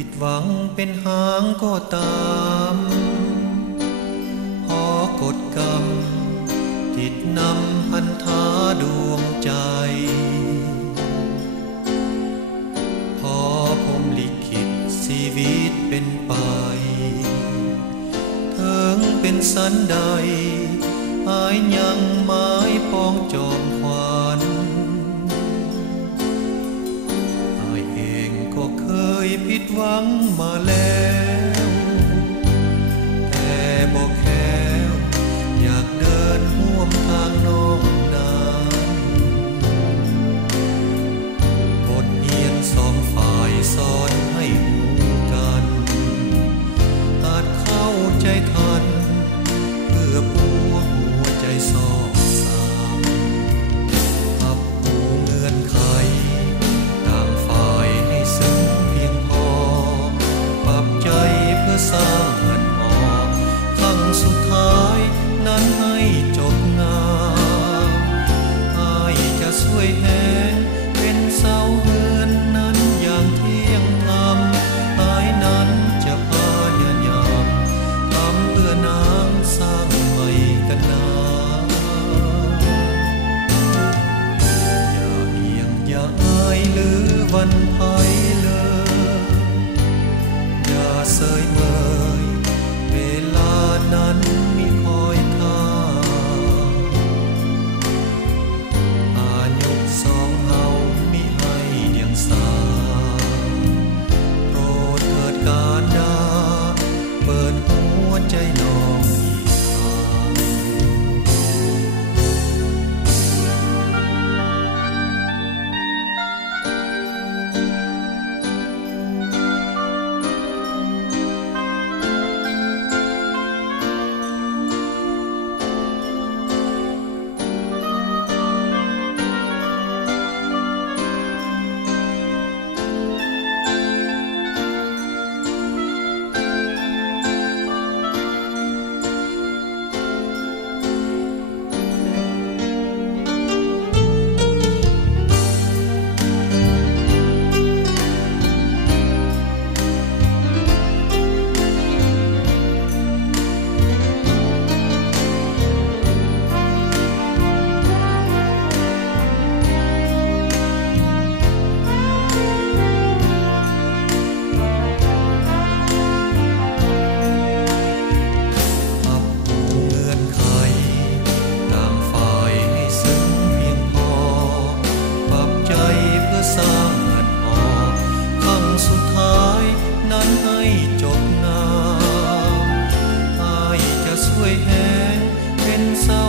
ผิดหวังเป็นหางก็ตามหอกฎกรรมติดนำพันธาดวงใจพอผมลิขิตชีวิตเป็นไปถึงเป็นสันใดอายยังหมายปองจอมขวัญอายเองก็เคยผิดหวังมาแล้วแต่บอกแค่อยากเดินร่วมทางน้องนั้นบทเรียนสองฝ่ายสอนให้รู้กันอาจเข้าใจทันเพื่อปวงหัวใจสองสามพับผูเงื่อนไขต่างฝ่ายให้ซึ้งเพียงพอปรับใจเพื่อสร้างเงินหอครั้งสุดท้ายนั้นให้จบงามอายจะช่วยแหงเป็นเสาเรือนนั้นอย่างเที่ยงธรรมอายนั้นจะพยายามทำเพื่อนางสร้างใหม่กันนาอย่าเอียงอย่าอายหรือวันไพเลยอย่าเสยเมยเวลานั้นมีคอยท่าอายุสองเฮามิให้เดียงสาโปรดเถิดการดาเปิดหัวใจน้องอีกครั้ง เป็นเสา